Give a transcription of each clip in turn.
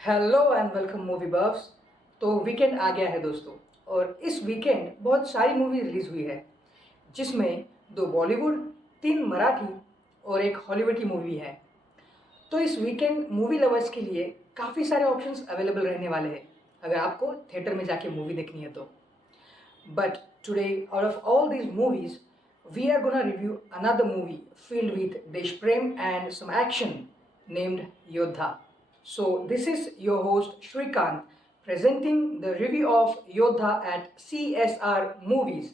Hello and welcome movie बफ्स। तो weekend आ गया है दोस्तों, और इस वीकेंड बहुत सारी मूवी रिलीज हुई है, जिसमें 2 बॉलीवुड, 3 मराठी और एक हॉलीवुड की मूवी है। तो इस वीकेंड मूवी लवर्स के लिए काफ़ी सारे ऑप्शंस अवेलेबल रहने वाले हैं अगर आपको थिएटर में जाके मूवी देखनी है तो। But today, out of all these movies, we are gonna review another movie filled with Deshprem and some action named Yodha. So this is your host Shrikant presenting the review of Yodha at CSR Movies.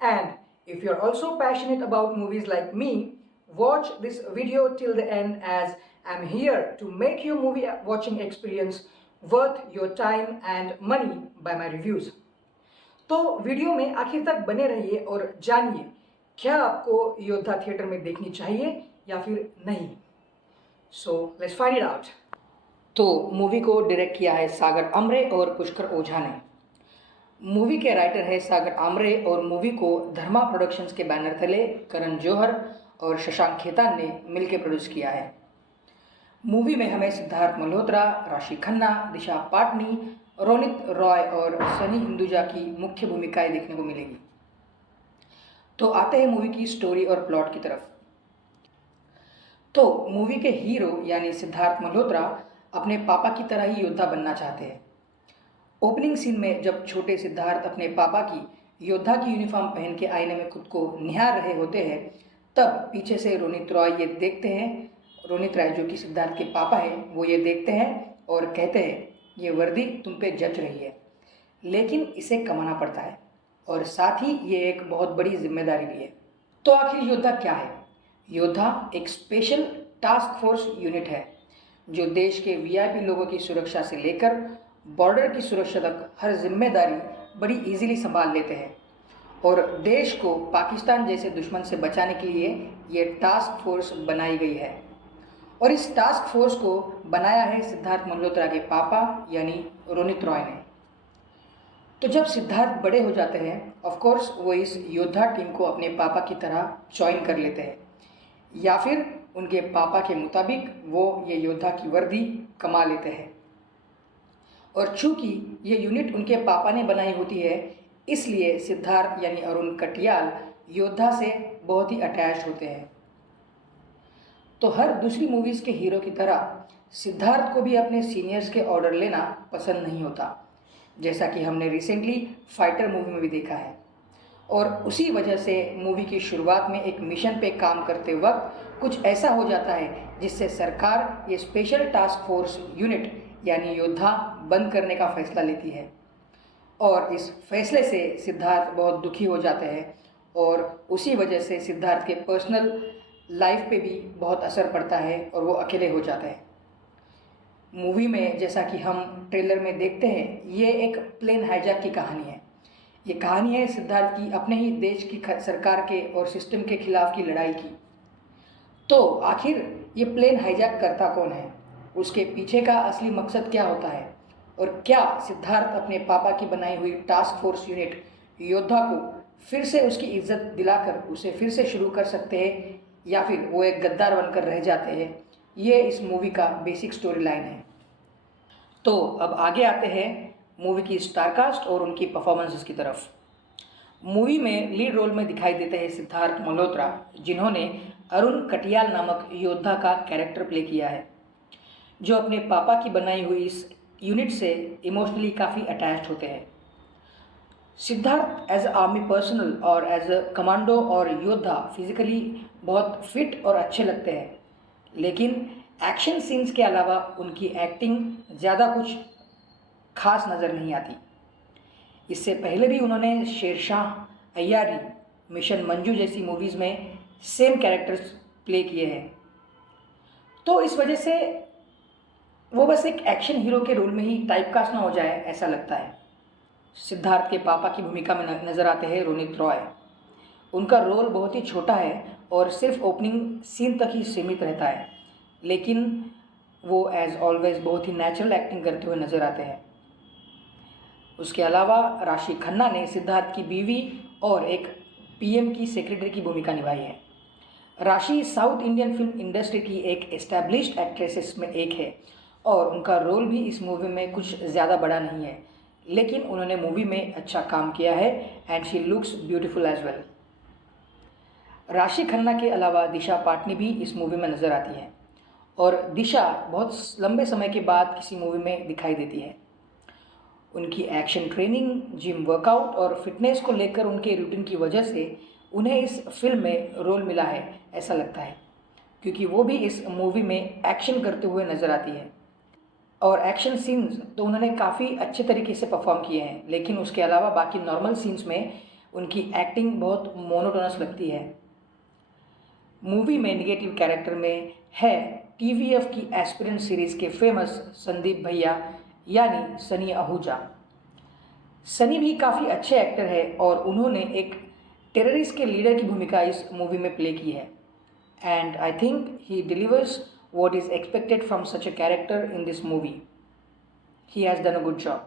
And if you're also passionate about movies like me, watch this video till the end, as I'm here to make your movie watching experience worth your time and money by my reviews. तो video में आखिर तक बने रहिए और जानिए क्या आपको योद्धा थिएटर में देखनी चाहिए या फिर नहीं। So let's find it out. तो मूवी को डायरेक्ट किया है सागर आमरे और पुष्कर ओझा ने। मूवी के राइटर है सागर आमरे और मूवी को धर्मा प्रोडक्शंस के बैनर तले करण जौहर और शशांक खेतान ने मिलकर प्रोड्यूस किया है। मूवी में हमें सिद्धार्थ मल्होत्रा, राशि खन्ना, दिशा पाटनी, रोनित रॉय और सनी हिंदुजा की मुख्य भूमिकाएं देखने को मिलेगी। तो आते हैं मूवी की स्टोरी और प्लॉट की तरफ। तो मूवी के हीरो यानी सिद्धार्थ मल्होत्रा अपने पापा की तरह ही योद्धा बनना चाहते हैं। ओपनिंग सीन में जब छोटे सिद्धार्थ अपने पापा की योद्धा की यूनिफॉर्म पहन के आईने में खुद को निहार रहे होते हैं, तब पीछे से रोनित रॉय ये देखते हैं, रोनित रॉय जो कि सिद्धार्थ के पापा हैं, वो ये देखते हैं और कहते हैं ये वर्दी तुम पे जच रही है, लेकिन इसे कमाना पड़ता है और साथ ही ये एक बहुत बड़ी जिम्मेदारी भी है। तो आखिर योद्धा क्या है? योद्धा एक स्पेशल टास्क फोर्स यूनिट है जो देश के वीआईपी लोगों की सुरक्षा से लेकर बॉर्डर की सुरक्षा तक हर जिम्मेदारी बड़ी इजीली संभाल लेते हैं, और देश को पाकिस्तान जैसे दुश्मन से बचाने के लिए ये टास्क फोर्स बनाई गई है। और इस टास्क फोर्स को बनाया है सिद्धार्थ मल्होत्रा के पापा यानी रोनित रॉय ने। तो जब सिद्धार्थ बड़े हो जाते हैं, ऑफ कोर्स वो इस योद्धा टीम को अपने पापा की तरह ज्वाइन कर लेते हैं, या फिर उनके पापा के मुताबिक वो ये योद्धा की वर्दी कमा लेते हैं। और चूंकि ये यूनिट उनके पापा ने बनाई होती है, इसलिए सिद्धार्थ यानी अरुण कटियाल योद्धा से बहुत ही अटैच होते हैं। तो हर दूसरी मूवीज़ के हीरो की तरह सिद्धार्थ को भी अपने सीनियर्स के ऑर्डर लेना पसंद नहीं होता, जैसा कि हमने रिसेंटली फाइटर मूवी में भी देखा है। और उसी वजह से मूवी की शुरुआत में एक मिशन पे काम करते वक्त कुछ ऐसा हो जाता है जिससे सरकार ये स्पेशल टास्क फोर्स यूनिट यानी योद्धा बंद करने का फैसला लेती है। और इस फैसले से सिद्धार्थ बहुत दुखी हो जाते हैं और उसी वजह से सिद्धार्थ के पर्सनल लाइफ पे भी बहुत असर पड़ता है और वो अकेले हो जाते हैं। मूवी में जैसा कि हम ट्रेलर में देखते हैं, ये एक प्लेन हाईजैक की कहानी है। ये कहानी है सिद्धार्थ की अपने ही देश की सरकार के और सिस्टम के खिलाफ की लड़ाई की। तो आखिर ये प्लेन हाईजैक करता कौन है, उसके पीछे का असली मकसद क्या होता है, और क्या सिद्धार्थ अपने पापा की बनाई हुई टास्क फोर्स यूनिट योद्धा को फिर से उसकी इज्जत दिलाकर उसे फिर से शुरू कर सकते हैं, या फिर वो एक गद्दार बनकर रह जाते हैं। ये इस मूवी का बेसिक स्टोरी लाइन है। तो अब आगे आते हैं मूवी की स्टारकास्ट और उनकी परफॉर्मेंसेस की तरफ। मूवी में लीड रोल में दिखाई देते हैं सिद्धार्थ मल्होत्रा, जिन्होंने अरुण कटियाल नामक योद्धा का कैरेक्टर प्ले किया है, जो अपने पापा की बनाई हुई इस यूनिट से इमोशनली काफ़ी अटैच्ड होते हैं। सिद्धार्थ एज आर्मी पर्सनल और एज अ कमांडो और योद्धा फिजिकली बहुत फिट और अच्छे लगते हैं, लेकिन एक्शन सीन्स के अलावा उनकी एक्टिंग ज़्यादा कुछ खास नज़र नहीं आती। इससे पहले भी उन्होंने शेरशाह, अय्यारी, मिशन मंजू जैसी मूवीज़ में सेम कैरेक्टर्स प्ले किए हैं। तो इस वजह से वो बस एक एक्शन हीरो के रोल में ही टाइपकास्ट ना हो जाए, ऐसा लगता है। सिद्धार्थ के पापा की भूमिका में नज़र आते हैं रोनित रॉय। उनका रोल बहुत ही छोटा है और सिर्फ ओपनिंग सीन तक ही सीमित रहता है, लेकिन वो एज ऑलवेज बहुत ही नेचुरल एक्टिंग करते हुए नज़र आते हैं। उसके अलावा राशि खन्ना ने सिद्धार्थ की बीवी और एक पीएम की सेक्रेटरी की भूमिका निभाई है। राशि साउथ इंडियन फिल्म इंडस्ट्री की एक एस्टैब्लिश्ड एक्ट्रेसेस में एक है और उनका रोल भी इस मूवी में कुछ ज़्यादा बड़ा नहीं है, लेकिन उन्होंने मूवी में अच्छा काम किया है and she looks beautiful as well. Rashi Khanna के अलावा दिशा पाटनी भी इस मूवी में नज़र आती है और दिशा बहुत लंबे समय के बाद किसी मूवी में दिखाई देती है। उनकी एक्शन ट्रेनिंग, जिम वर्कआउट और फिटनेस को लेकर उनके रूटीन की वजह से उन्हें इस फिल्म में रोल मिला है ऐसा लगता है, क्योंकि वो भी इस मूवी में एक्शन करते हुए नज़र आती है। और एक्शन सीन्स तो उन्होंने काफ़ी अच्छे तरीके से परफॉर्म किए हैं, लेकिन उसके अलावा बाकी नॉर्मल सीन्स में उनकी एक्टिंग बहुत मोनोटोनस लगती है। मूवी में निगेटिव कैरेक्टर में है टीवीएफ की एस्पिरेंट सीरीज़ के फेमस संदीप भैया यानी सनी आहूजा। सनी भी काफ़ी अच्छे एक्टर है और उन्होंने एक टेररिस्ट के लीडर की भूमिका इस मूवी में प्ले की है and I think he delivers what is expected from such a character in this movie. He has done a good job.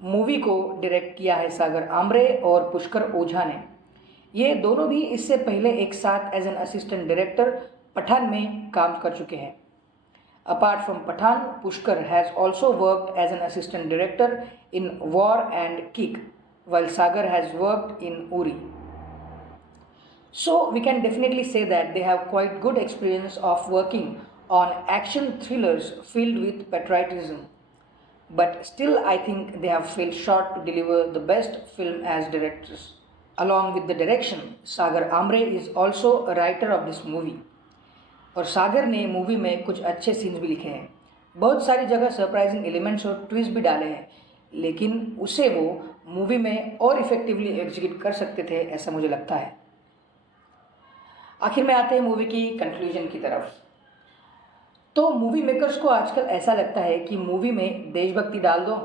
Movie को डायरेक्ट किया है सागर आमरे और पुष्कर ओझा ने। ये दोनों भी इससे पहले एक साथ as an assistant director Pathaan में काम कर चुके हैं। Apart from Pathaan, Pushkar has also worked as an assistant director in War and Kick, while Sagar has worked in Uri. So we can definitely say that they have quite good experience of working on action thrillers filled with patriotism. But still I think they have failed short to deliver the best film as directors. Along with the direction, Sagar Amre is also a writer of this movie. और सागर ने movie में कुछ अच्छे scenes भी लिखे हैं, बहुत सारी जगह सरप्राइजिंग एलिमेंट्स और ट्विस्ट भी डाले हैं, लेकिन उसे वो मूवी में और इफेक्टिवली एग्जीक्यूट कर सकते थे ऐसा मुझे लगता है। आखिर में आते हैं मूवी की कंक्लूजन की तरफ। तो मूवी मेकर्स को आजकल ऐसा लगता है कि मूवी में देशभक्ति डाल दो,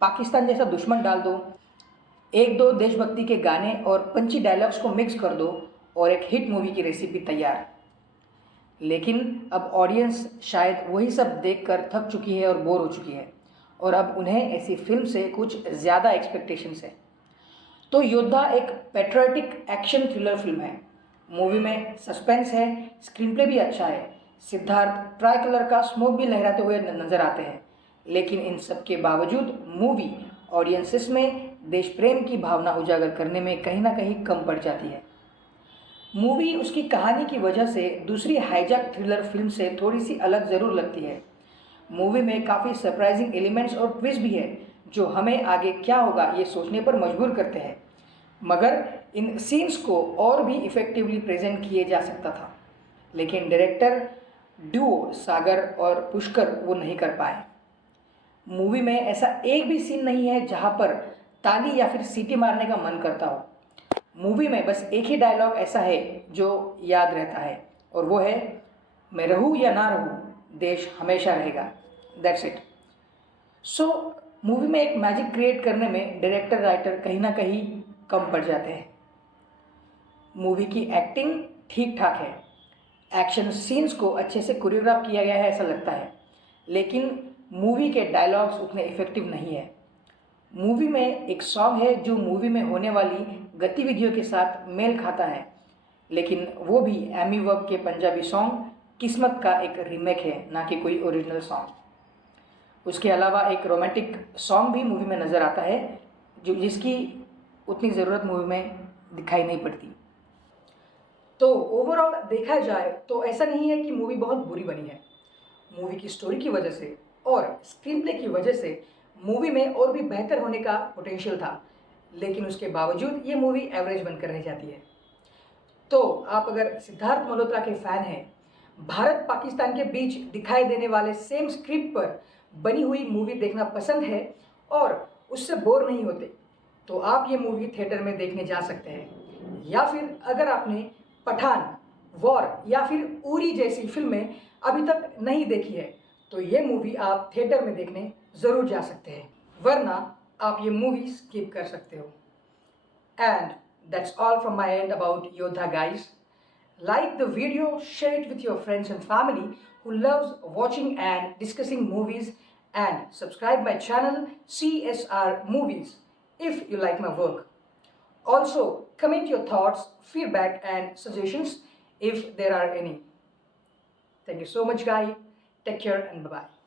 पाकिस्तान जैसा दुश्मन डाल दो, एक दो देशभक्ति के गाने और पंची डायलॉग्स को मिक्स कर दो और एक हिट मूवी की रेसिपी तैयार। लेकिन अब ऑडियंस शायद वही सब देखकर थक चुकी है और बोर हो चुकी है और अब उन्हें ऐसी फिल्म से कुछ ज़्यादा एक्सपेक्टेशंस है। तो योद्धा एक पैट्रियोटिक एक्शन थ्रिलर फिल्म है। मूवी में सस्पेंस है, स्क्रीन प्ले भी अच्छा है, सिद्धार्थ ट्राई कलर का स्मोक भी लहराते हुए नजर आते हैं, लेकिन इन सब के बावजूद मूवी ऑडियंसेस में देश प्रेम की भावना उजागर करने में कहीं ना कहीं कम पड़ जाती है। मूवी उसकी कहानी की वजह से दूसरी हाईजैक थ्रिलर फिल्म से थोड़ी सी अलग ज़रूर लगती है। मूवी में काफ़ी सरप्राइजिंग एलिमेंट्स और ट्विस्ट भी है जो हमें आगे क्या होगा ये सोचने पर मजबूर करते हैं, मगर इन सीन्स को और भी इफ़ेक्टिवली प्रेजेंट किए जा सकता था, लेकिन डायरेक्टर डुओ सागर और पुष्कर वो नहीं कर पाए। मूवी में ऐसा एक भी सीन नहीं है जहाँ पर ताली या फिर सीटी मारने का मन करता हो। मूवी में बस एक ही डायलॉग ऐसा है जो याद रहता है और वो है, मैं रहूँ या ना रहूँ, देश हमेशा रहेगा। That's it. सो मूवी में एक मैजिक क्रिएट करने में डायरेक्टर राइटर कहीं ना कहीं कम पड़ जाते हैं। मूवी की एक्टिंग ठीक ठाक है, एक्शन सीन्स को अच्छे से कोरियोग्राफ किया गया है ऐसा लगता है, लेकिन मूवी के डायलॉग्स उतने इफ़ेक्टिव नहीं है। मूवी में एक सॉन्ग है जो मूवी में होने वाली गतिविधियों के साथ मेल खाता है, लेकिन वो भी एमी वर्क के पंजाबी सॉन्ग किस्मत का एक रीमेक है, ना कि कोई ओरिजिनल सॉन्ग। उसके अलावा एक रोमांटिक सॉन्ग भी मूवी में नज़र आता है जिसकी उतनी ज़रूरत मूवी में दिखाई नहीं पड़ती। तो ओवरऑल देखा जाए तो ऐसा नहीं है कि मूवी बहुत बुरी बनी है। मूवी की स्टोरी की वजह से और स्क्रीन प्ले की वजह से मूवी में और भी बेहतर होने का पोटेंशियल था, लेकिन उसके बावजूद ये मूवी एवरेज बनकर रह जाती है। तो आप अगर सिद्धार्थ मल्होत्रा के फ़ैन हैं, भारत पाकिस्तान के बीच दिखाई देने वाले सेम स्क्रिप्ट पर बनी हुई मूवी देखना पसंद है और उससे बोर नहीं होते, तो आप ये मूवी थिएटर में देखने जा सकते हैं। या फिर अगर आपने पठान, वॉर या फिर उरी जैसी फिल्में अभी तक नहीं देखी है तो ये मूवी आप थिएटर में देखने ज़रूर जा सकते हैं, वरना आप ये मूवी स्किप कर सकते हो। And that's all from my end about Yodha, guys. Like the video, share it with your friends and family who loves watching and discussing movies, and subscribe my channel CSR Movies if you like my work. Also, comment your thoughts, feedback and suggestions if there are any. Thank you so much, guys. Take care and bye-bye.